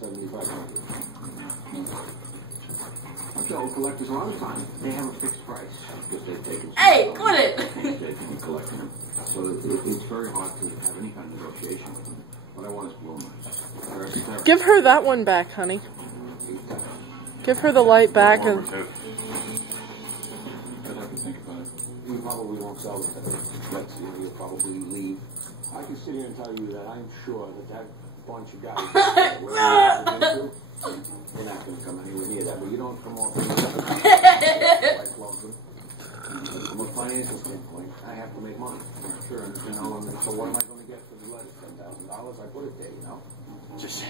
$7,500. I tell collectors a lot of times they have a fixed price because they've taken. Hey, quit it! They've been collecting them, so it's very hard to have any kind of negotiation with them. What I want is bloomers. Give her that one back, honey. Give her the light back and. I'd have to think about it. You probably won't sell it today. You'll probably leave. I can sit here and tell you that I'm sure that bunch of guys you're not going to come anywhere near that, but you don't come off. I love them. From a financial standpoint, I have to make money. Sure, so what am I going to get for the letter? $10,000? I put it there, you know. Just.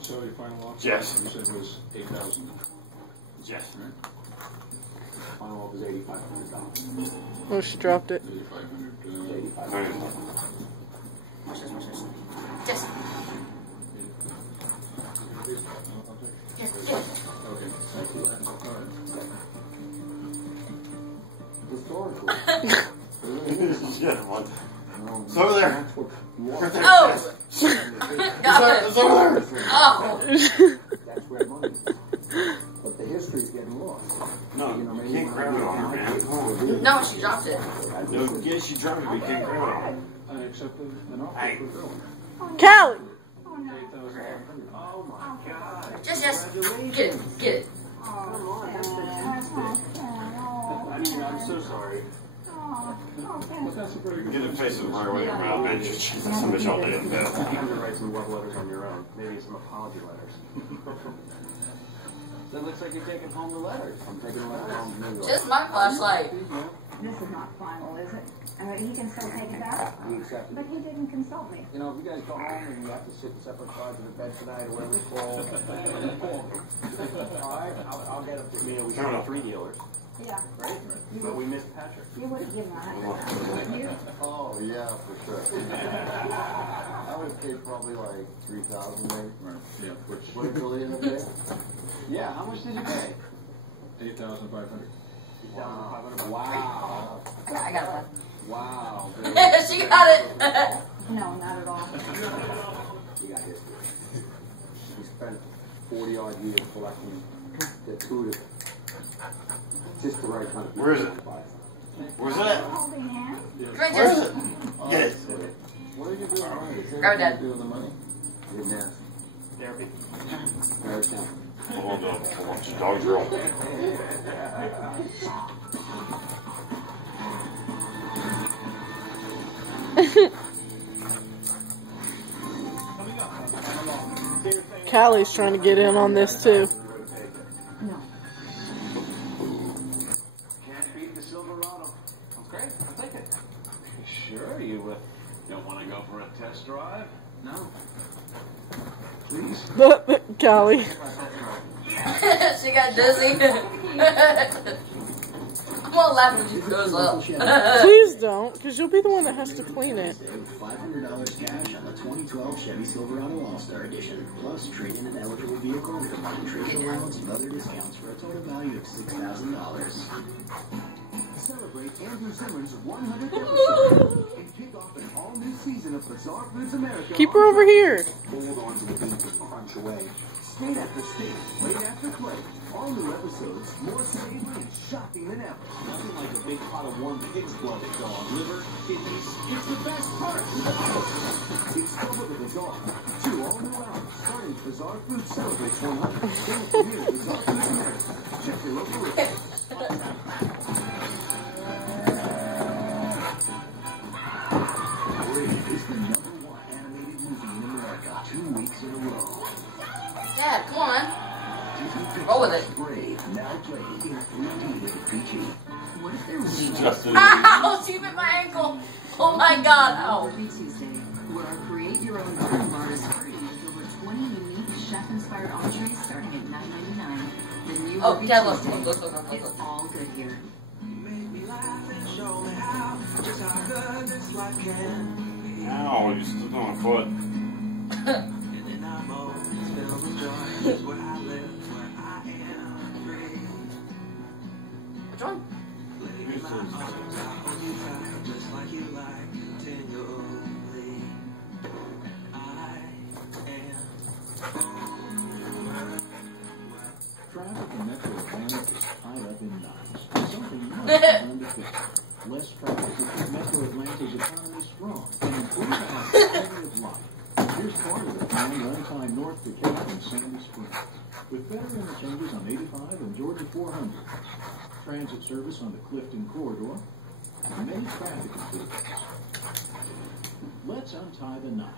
So your final offer? Yes. You said was $8,000. Yes. Right? Final offer is $8,500. Oh, she dropped it. $8,500. Just. Okay, thank you. All right. Historical. Yeah, what? It's over there. Oh! Got it. It's over there. Oh! That's where money is. But the history's getting lost. No, you can't grab it on her, man. No, she dropped it. No, yeah, she dropped it, but you can't grab it on her. I accepted an offer Hey. for Bill. Callie! $8,500. Oh my God. Just, get it, get it. I'm so sorry. But that's a very good Get the face of right away in your mouth, man. Just so much all day in bed. You can write some love letters on your own. Maybe some apology letters. So it looks like you're taking home the letters. I'm taking a letter home. Just my flashlight. This is not final, is it? I mean, he can still take it back. He accepted. But he didn't consult me. You know, if you guys go home and you have to sit in separate cars in the bed tonight or whatever it's called, call me. All right? I'll get up to you. We have 3 dealers, Yeah. right? But we missed Patrick. You would have given $100. Oh, yeah, for sure. I would pay probably like $3,000 maybe. Right, yeah, which What did Julian pay? Yeah, how much did you pay? $8,500. Wow. Yeah, I got one. Wow. She got it. No, not at all. We got history. We spent 40-odd years collecting the Tudor. Just the right kind of people. Where is it? Where's that? Holding hands? Right Where is there. it? Get it. What did you do with the money? Is there Grab anything that. to do with the money? You didn't ask. Therapy. Marriage now. Hold on. Dog girl. Callie's trying to get in on this too. No. Can't beat the Silverado. Okay, I'll take it. Sure, you don't want to go for a test drive? No. Please. Callie. She got dizzy. I'm gonna laugh when she throws up. Please don't, because you'll be the one that has to clean it. $500 cash on the 2012 Chevy Silverado All-Star Edition, plus trade-in an eligible vehicle with combined trade allowance and other discounts for a total value of $6,000. Celebrate Andrew Zimmern's 100th episode and kick off an all-new season of Bizarre Foods America. Keep her over here. Hold on to the beat and crunch away. State after state, play after play. All new episodes, more savory and shocking than ever. Nothing like a big pot of warm pig's blood at dog liver, kidneys. It's the best part. Discover the Bizarre. 2 all-new hours starting Bizarre Foods celebrates 100. Stay at the new Bizarre Foods America. Check your local list. Is the #1 animated movie in America 2 weeks in a row. Dad, come on. Disney Roll with it. Pixar's Brave, now playing in 3D with PG. What if there was Ow! She bit my ankle. Oh my God! Ow. Every Tuesday, where our Create Your Own Garden Bar is free with over 20 unique chef-inspired entrees starting at $9.99. The new Oh, Every Dad, look, Tuesday, look. it's all good here. Ow, you stepped on my foot. Which one? Less traffic will keep Metro Atlanta's economy strong and improve our quality of life. Here's part of it on one-time North Decatur and Sandy Springs. With better interchanges on 85 and Georgia 400. Transit service on the Clifton Corridor. And many traffic improvements. Let's untie the knot.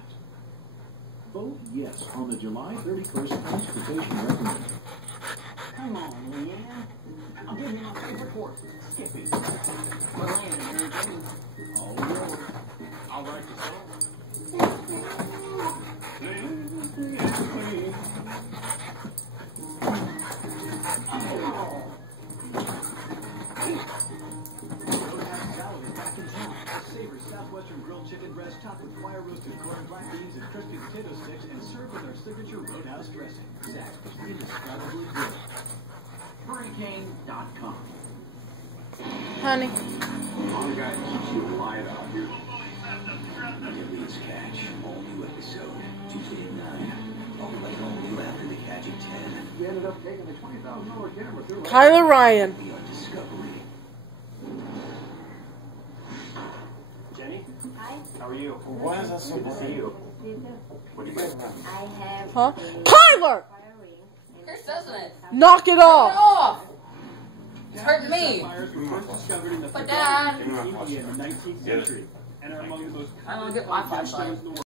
Vote yes on the July 31st transportation referendum. Come on, Leanne. I'll give you my favorite horse, Skippy. Well, I am urging. Oh, Lord. I'll write the song. Roadhouse Salad is back in town. A savory Southwestern grilled chicken breast topped with fire-roasted corn, black beans, and crispy potato sticks, and served with our signature Roadhouse dressing. Zach's indescribably good. Hurricane.com. Honey. All the guys keeps you quiet out here. Deadliest Catch, all new episode, Tuesday at 9. All new after the catch at 10. We ended up taking the $20,000 camera through. Kyler Ryan. Be on Discovery. Jenny, Hi. how are you? Why is that so Good to see you. What do you guys have? I have Huh? a Kyler! Chris, doesn't it? Knock it Get off! off! It's hurting me. Sapphires were first discovered in the But Dad. India in the 19th century and are among the most I'm gonna get my common flashlight. gemstones in the world.